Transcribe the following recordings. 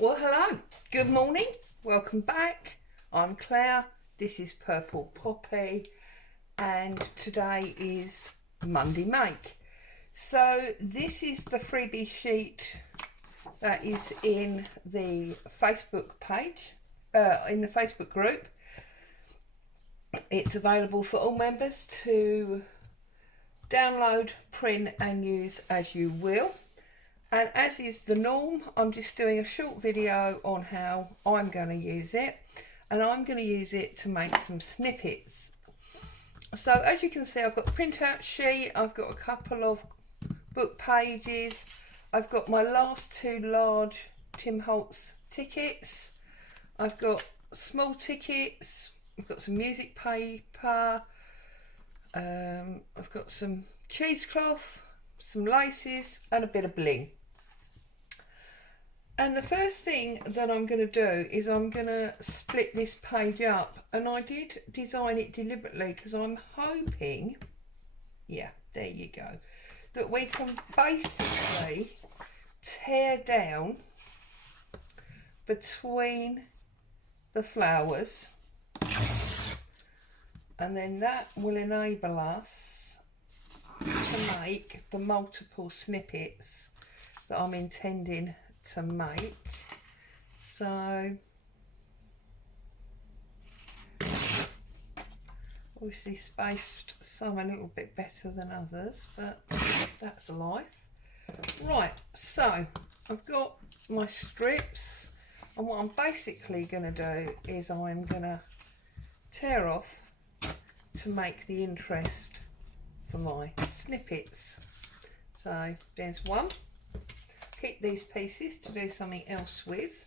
Well, hello, good morning, welcome back. I'm Claire, this is Purple Poppy, and today is Monday Make. So this is the freebie sheet that is in the Facebook page, in the Facebook group. It's available for all members to download, print and use as you will. And as is the norm, I'm just doing a short video on how I'm going to use it. And I'm going to use it to make some snippets. So as you can see, I've got the printout sheet, I've got a couple of book pages, I've got my last two large Tim Holtz tickets, I've got small tickets, I've got some music paper, I've got some cheesecloth, some laces and a bit of bling. And the first thing that I'm going to do is I'm going to split this page up, and I did design it deliberately because I'm hoping, yeah, there you go, that we can basically tear down between the flowers, and then that will enable us to make the multiple snippets that I'm intending to make. So obviously spaced some a little bit better than others, but that's life. Right, so I've got my strips, and what I'm basically going to do is I'm going to tear off to make the interest for my snippets. So there's one. Keep these pieces to do something else with.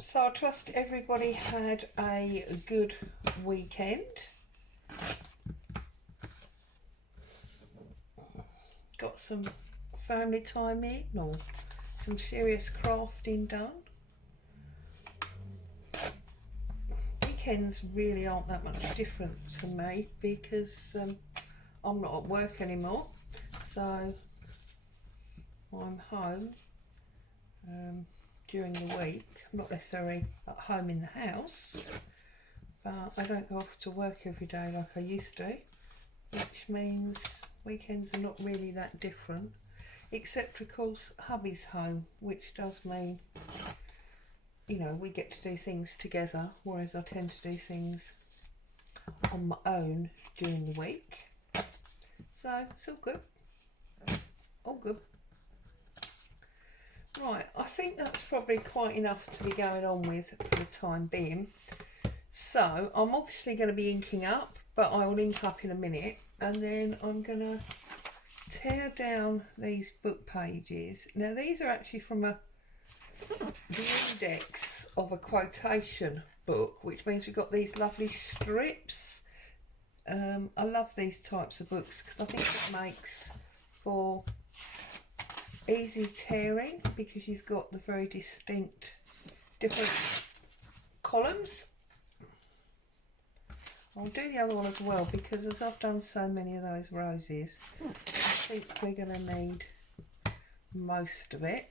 So I trust everybody had a good weekend. Got some family time in, or some serious crafting done. Weekends really aren't that much different to me because I'm not at work anymore, so I'm home during the week. I'm not necessarily at home in the house, but I don't go off to work every day like I used to, which means weekends are not really that different, except of course hubby's home, which does mean, you know, we get to do things together, whereas I tend to do things on my own during the week. So it's all good, all good. Right, I think that's probably quite enough to be going on with for the time being. So I'm obviously going to be inking up, but I will ink up in a minute, and then I'm going to tear down these book pages. Now these are actually from the index of a quotation book, which means we've got these lovely strips. I love these types of books because I think it makes for easy tearing, because you've got the very distinct different columns. I'll do the other one as well, because as I've done so many of those roses, I think we're going to need most of it.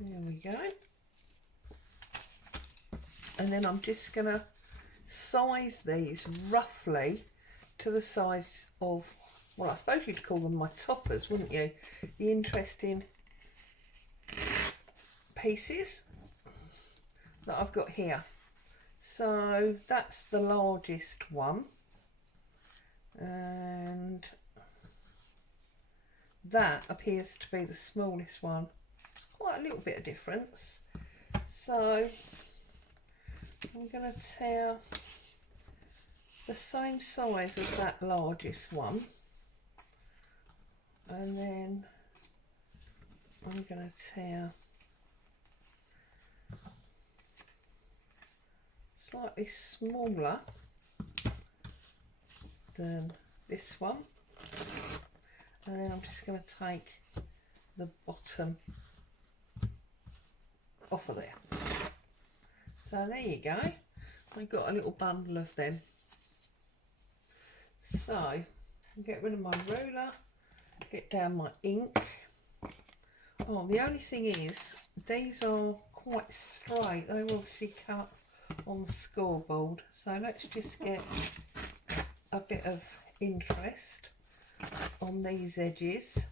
There we go. And then I'm just going to size these roughly to the size of, well, I suppose you'd call them my toppers, wouldn't you? The interesting pieces that I've got here. So that's the largest one, and that appears to be the smallest one. Quite a little bit of difference. So I'm going to tear the same size as that largest one, and then I'm going to tear slightly smaller than this one, and then I'm just going to take the bottom off of there. So there you go. I got a little bundle of them. So I'll get rid of my ruler, get down my ink. Oh, the only thing is these are quite straight. They were obviously cut on the scoreboard. So let's just get a bit of interest on these edges.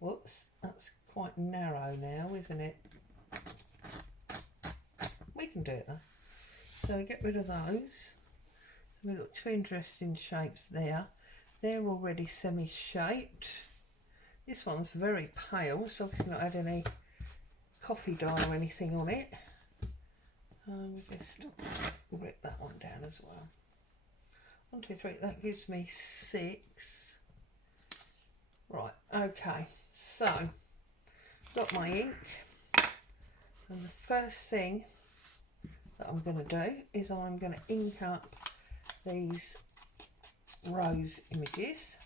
Whoops, that's quite narrow now, isn't it? We can do it though. So we get rid of those. We've got two interesting shapes there. They're already semi-shaped. This one's very pale, so obviously not had any coffee dye or anything on it. We just rip that one down as well. 1, 2, 3, that gives me 6. Right, okay, so got my ink, and the first thing that I'm going to do is I'm going to ink up these rose images.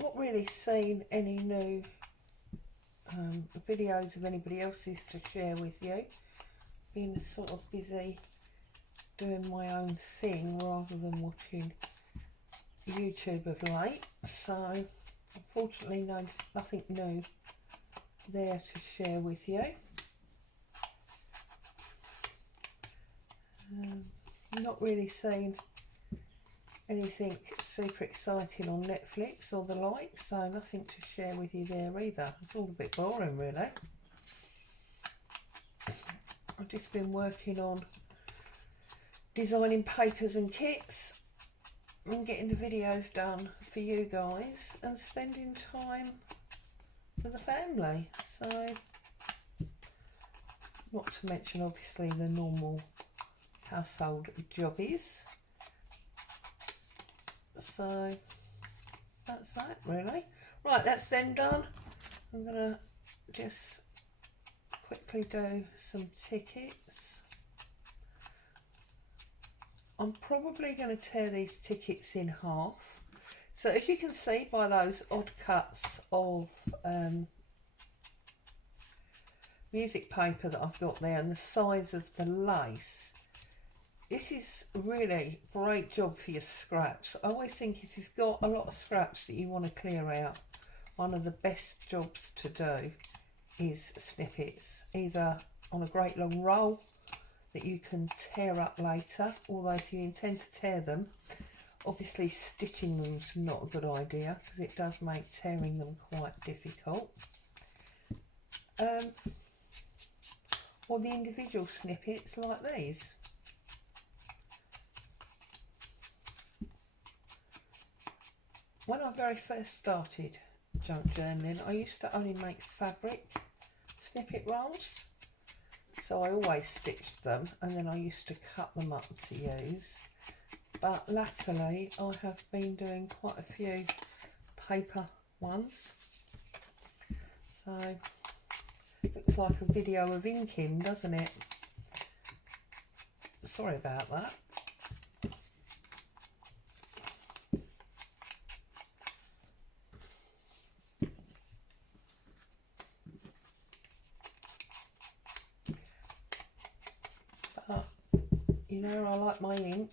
Not really seen any new videos of anybody else's to share with you. Been sort of busy doing my own thing rather than watching YouTube of late, so unfortunately nothing new there to share with you. Not really seen anything super exciting on Netflix or the like, so nothing to share with you there either. It's all a bit boring really. I've just been working on designing papers and kits and getting the videos done for you guys and spending time with the family. So, not to mention obviously the normal household jobbies. So that's that really. Right, that's them done. I'm gonna just quickly do some tickets. I'm probably going to tear these tickets in half. So as you can see by those odd cuts of music paper that I've got there and the size of the lace, this is really a great job for your scraps. I always think if you've got a lot of scraps that you want to clear out, one of the best jobs to do is snippets, either on a great long roll that you can tear up later, although if you intend to tear them, obviously stitching them's not a good idea because it does make tearing them quite difficult. Or the individual snippets like these. When I very first started junk journaling, I used to only make fabric snippet rolls. So I always stitched them and then I used to cut them up to use. But latterly I have been doing quite a few paper ones. So looks like a video of inking, doesn't it? Sorry about that. You know, I like my ink.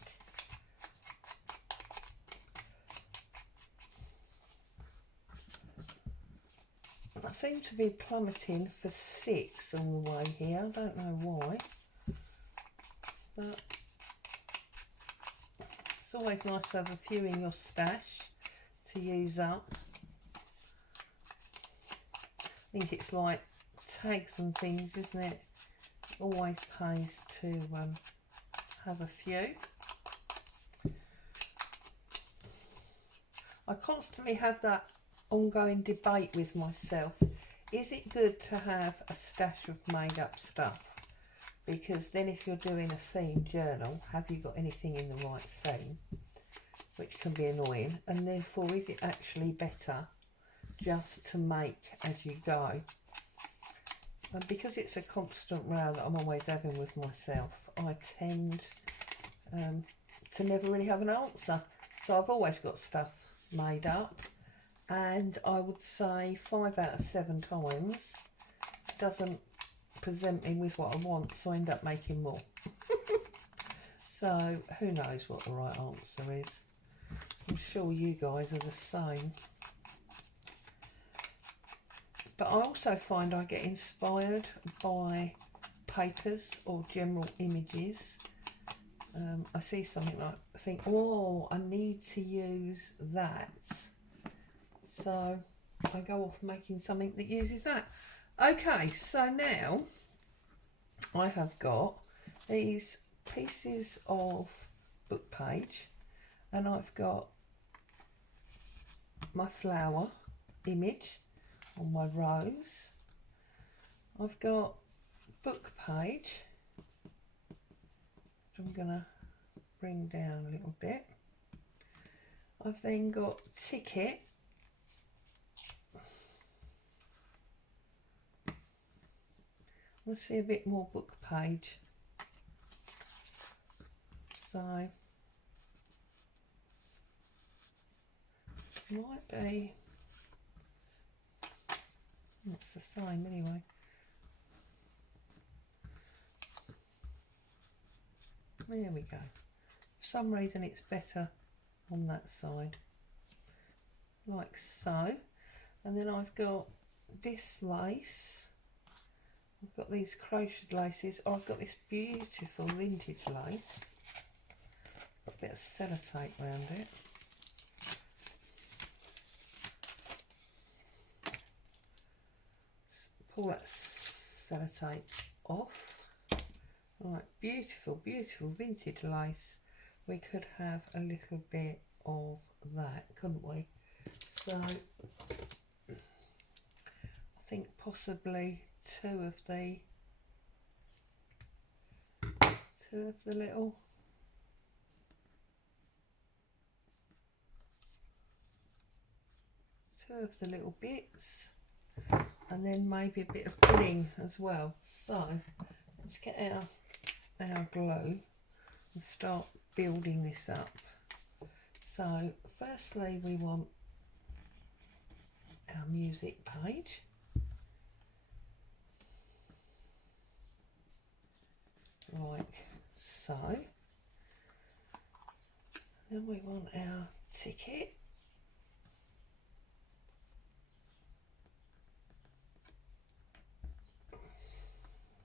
I seem to be plummeting for 6 on the way here. I don't know why. But it's always nice to have a few in your stash to use up. I think it's like tags and things, isn't it? It always pays to have a few. I constantly have that ongoing debate with myself. Is it good to have a stash of made up stuff? Because then if you're doing a theme journal, have you got anything in the right theme? Which can be annoying. And therefore, is it actually better just to make as you go? And because it's a constant row that I'm always having with myself, I tend to never really have an answer. So I've always got stuff made up, and I would say 5 out of 7 times doesn't present me with what I want, so I end up making more. So who knows what the right answer is. I'm sure you guys are the same. But I also find I get inspired by papers or general images. I see something like, I think, oh, I need to use that. So I go off making something that uses that. Okay, so now I have got these pieces of book page, and I've got my flower image on my rose. I've got book page, which I'm going to bring down a little bit. I've then got ticket. We'll see a bit more book page. So might be, it's the same anyway. There we go. For some reason it's better on that side, like so. And then I've got this lace. I've got these crocheted laces. Oh, I've got this beautiful vintage lace. Got a bit of sellotape around it. Pull that sellotape off. Right, beautiful, beautiful vintage lace. We could have a little bit of that, couldn't we? So I think possibly two of the little bits, and then maybe a bit of bling as well. So let's get our glue and start building this up. So firstly we want our music page. Like so. Then we want our ticket.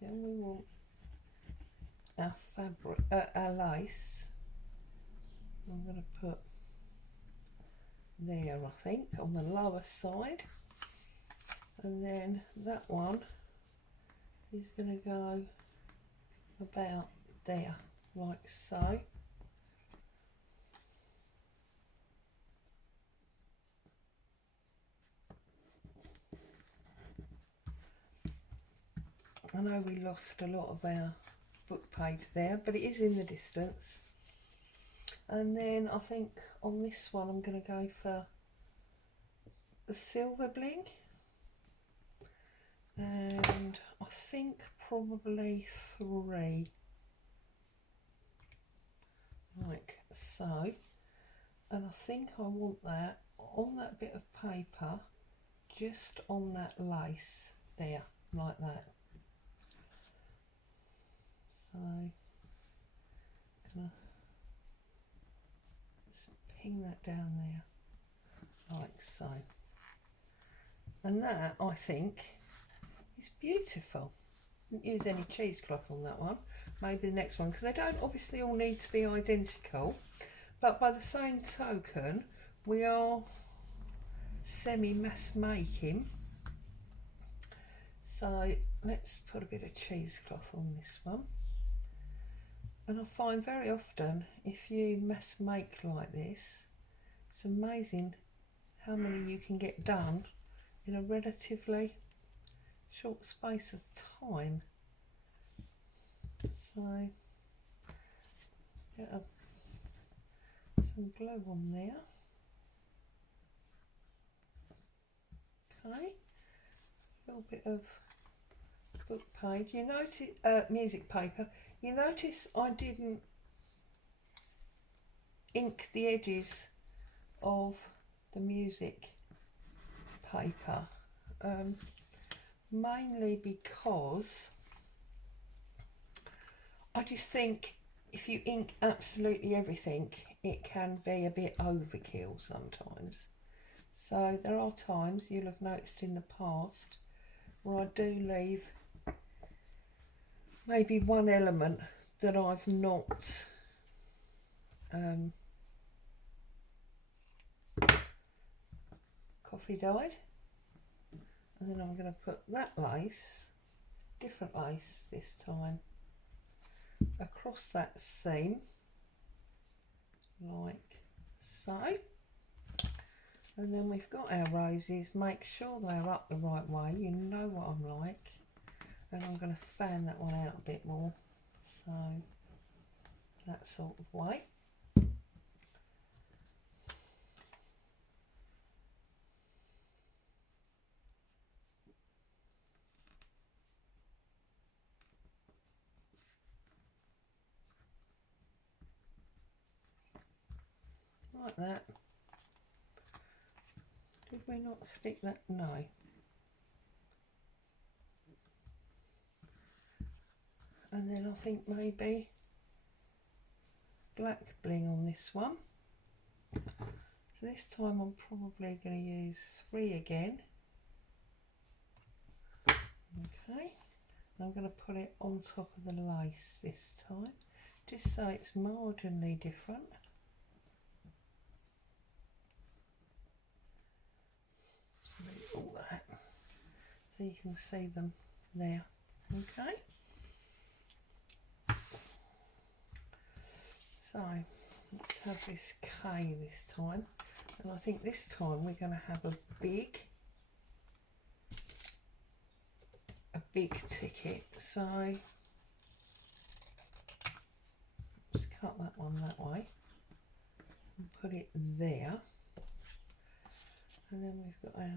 Then we want our fabric, our lace. I'm going to put there, I think, on the lower side. And then that one is going to go about there, like so. I know we lost a lot of our book page there, but it is in the distance. And then I think on this one I'm going to go for the silver bling, and I think probably 3, like so. And I think I want that on that bit of paper, just on that lace there, like that. So gonna just ping that down there, like so. And that, I think, is beautiful. Didn't use any cheesecloth on that one. Maybe the next one, because they don't obviously all need to be identical, but by the same token we are semi-mass making. So let's put a bit of cheesecloth on this one. And I find very often if you mass make like this, it's amazing how many you can get done in a relatively short space of time. So get some glue on there. Okay, a little bit of book page. You notice music paper. You notice I didn't ink the edges of the music paper, mainly because I just think if you ink absolutely everything, it can be a bit overkill sometimes. So there are times, you'll have noticed in the past, where I do leave maybe one element that I've not coffee dyed, and then I'm going to put that lace, different lace this time, across that seam like so. And then we've got our roses. Make sure they're up the right way, you know what I'm like. And I'm going to fan that one out a bit more, so that sort of way. Like that. Did we not stick that? No. And then I think maybe black bling on this one. So this time I'm probably going to use 3 again. Okay. I'm going to put it on top of the lace this time, just so it's marginally different. So all that, so you can see them there. Okay. So let's have this K this time, and I think this time we're going to have a big ticket. So just cut that one that way and put it there, and then we've got our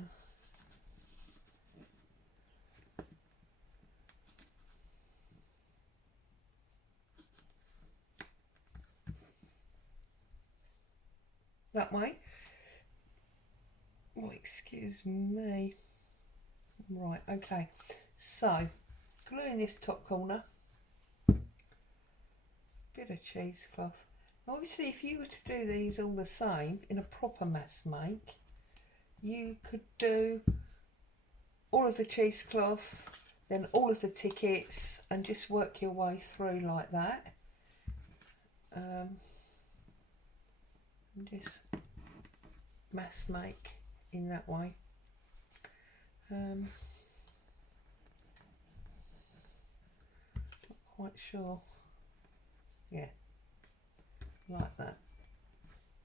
that way. Oh, excuse me. Right, okay. So, gluing this top corner, bit of cheesecloth. Obviously, if you were to do these all the same in a proper mass make, you could do all of the cheesecloth, then all of the tickets, and just work your way through like that. And just mass make in that way. Not quite sure. Yeah, like that.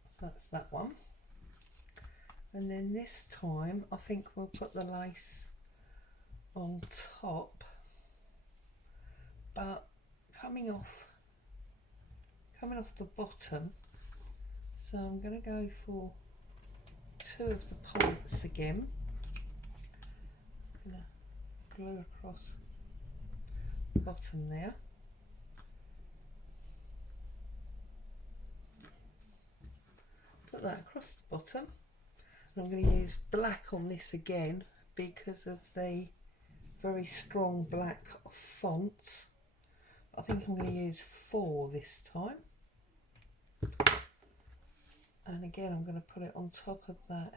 So that's that one. And then this time I think we'll put the lace on top, but coming off the bottom. So I'm going to go for 2 of the points again. I'm going to glue across the bottom there. Put that across the bottom. And I'm going to use black on this again because of the very strong black fonts. I think I'm going to use 4 this time. And again, I'm going to put it on top of that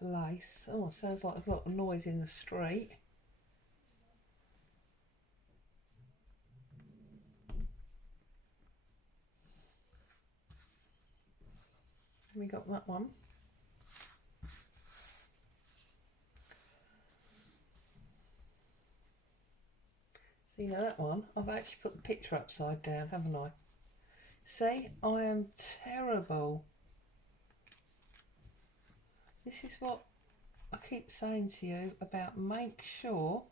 lace. Oh, it sounds like a lot of noise in the street. We got that one. So you know that one, I've actually put the picture upside down, haven't I? See, I am terrible. This is what I keep saying to you about, make sure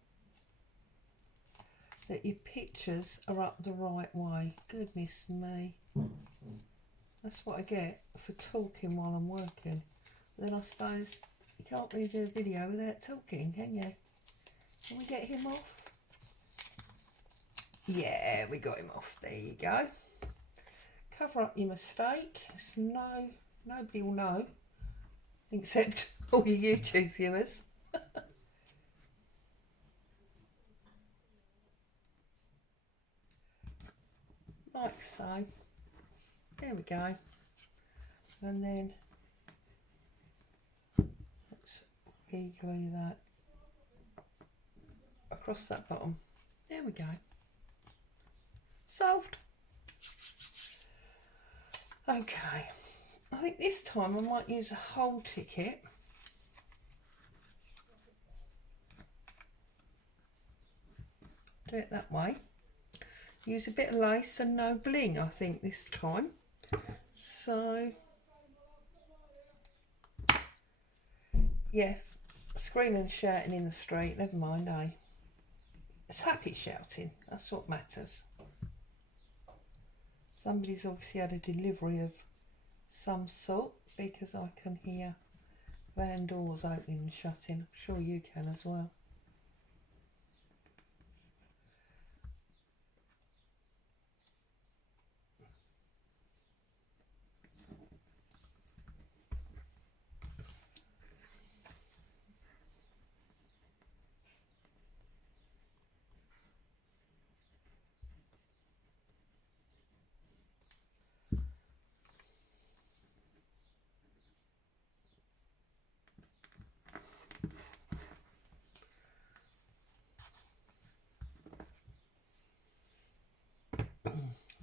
that your pictures are up the right way. Goodness me. That's what I get for talking while I'm working. Then I suppose you can't really do a video without talking, can you? Can we get him off? Yeah, we got him off. There you go. Cover up your mistake. It's nobody will know except all your YouTube viewers. Like so. There we go. And then let's glue that across that bottom. There we go. Solved. Okay, I think this time I might use a whole ticket. Do it that way. Use a bit of lace and no bling, I think, this time. So, yeah, screaming and shouting in the street, never mind, eh? It's happy shouting, that's what matters. Somebody's obviously had a delivery of some sort, because I can hear van doors opening and shutting. I'm sure you can as well.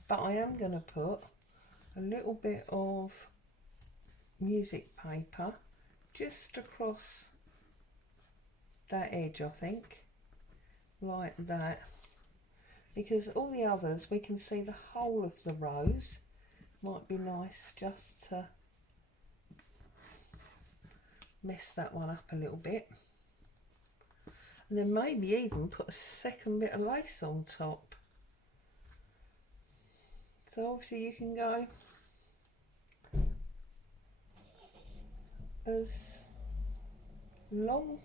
But I am going to put a little bit of music paper just across that edge, I think, like that, because all the others we can see the whole of the rose. Might be nice just to mess that one up a little bit, and then maybe even put a second bit of lace on top. So obviously you can go as long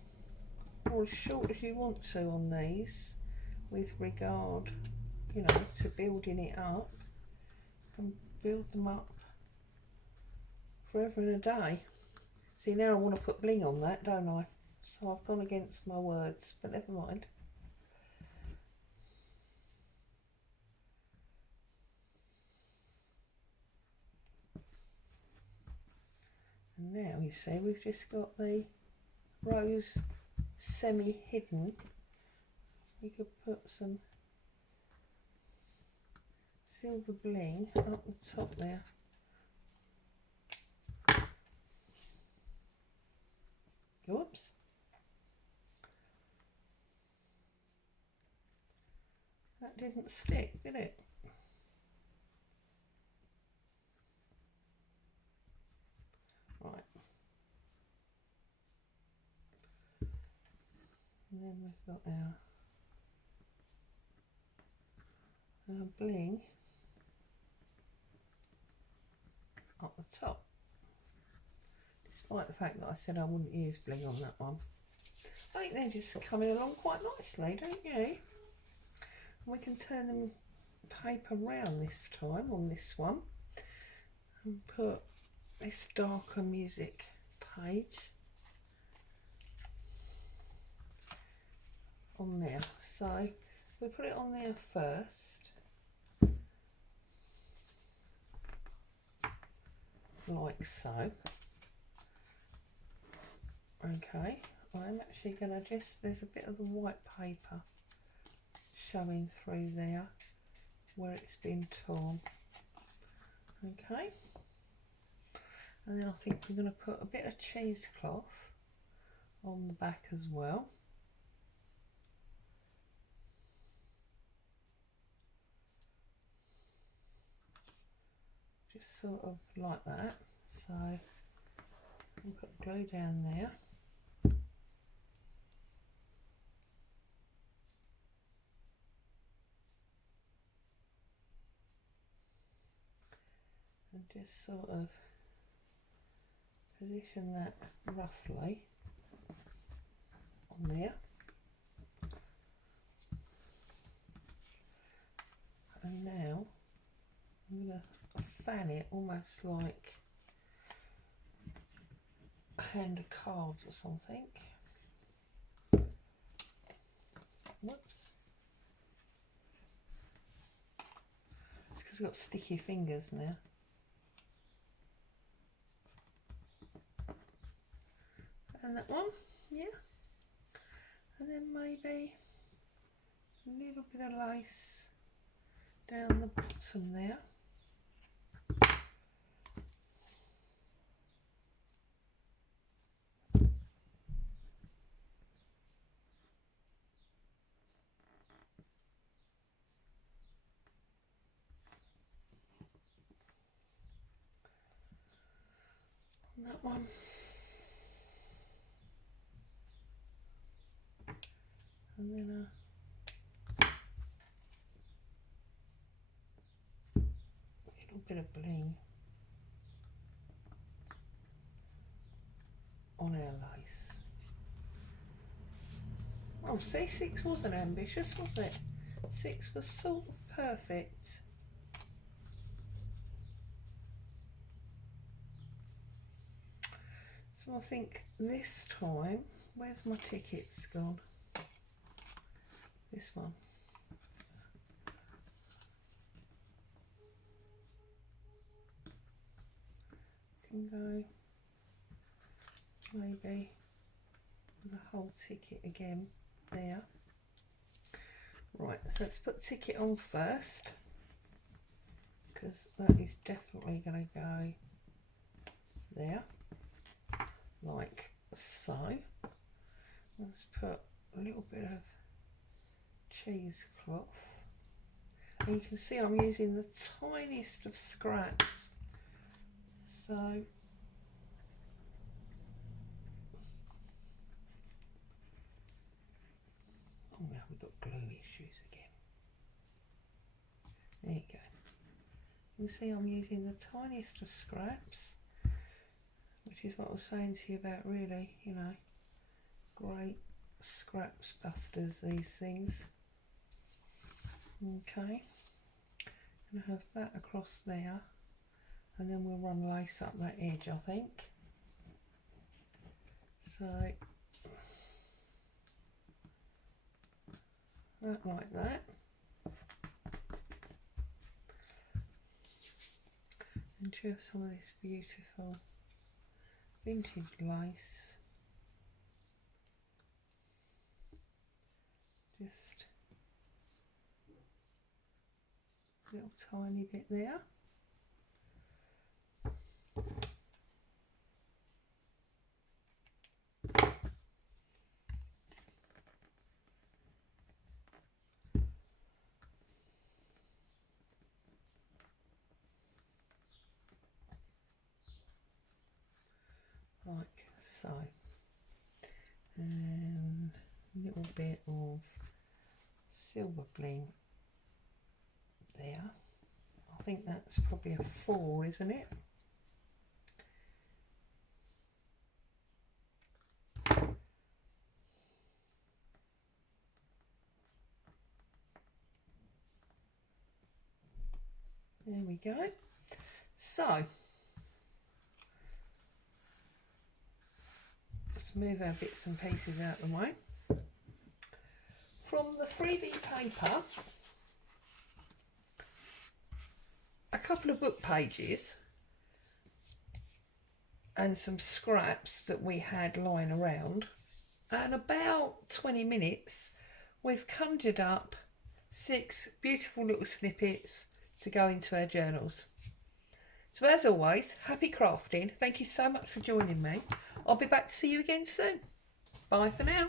or as short as you want to on these, with regard, you know, to building it up, and build them up forever and a day. See, now I want to put bling on that, don't I? So I've gone against my words, but never mind. And now you see we've just got the rose semi-hidden. We could put some silver bling up the top there. Whoops. That didn't stick, did it? Right. And then we've got our bling up the top. Despite the fact that I said I wouldn't use bling on that one. I think they're just coming along quite nicely, don't you? And we can turn them paper round this time on this one and put this darker music page on there. So we put it on there first, like so. Okay, I'm actually going to there's a bit of the white paper showing through there where it's been torn. Okay, and then I think we're going to put a bit of cheesecloth on the back as well. Just sort of like that. So I'll put glue down there. And just sort of position that roughly on there. fan it almost like a hand of cards or something. Whoops. It's because I've got sticky fingers now. And that one, yeah. And then maybe a little bit of lace down the bottom there. And that one. And then a little bit of bling on our lace. Oh, see, 6 wasn't ambitious, was it? 6 was sort of perfect. So I think this time, where's my tickets gone? This one. Can go maybe the whole ticket again there. Right, so let's put the ticket on first, because that is definitely going to go there, like so. Let's put a little bit of cheesecloth, and you can see I'm using the tiniest of scraps, so oh now we've got glue issues again. There you go. You can see I'm using the tiniest of scraps, which is what I was saying to you about, really, you know, great scraps busters, these things. Okay, gonna have that across there, and then we'll run lace up that edge, I think. So that like that. And just some of this beautiful vintage lace. Just a little tiny bit there. Like so. And a little bit of silver bling there. I think that's probably a 4, isn't it? There we go. So let's move our bits and pieces out of the way. From the freebie paper, a couple of book pages and some scraps that we had lying around, and about 20 minutes we've conjured up 6 beautiful little snippets to go into our journals. So as always, happy crafting. Thank you so much for joining me. I'll be back to see you again soon. Bye for now.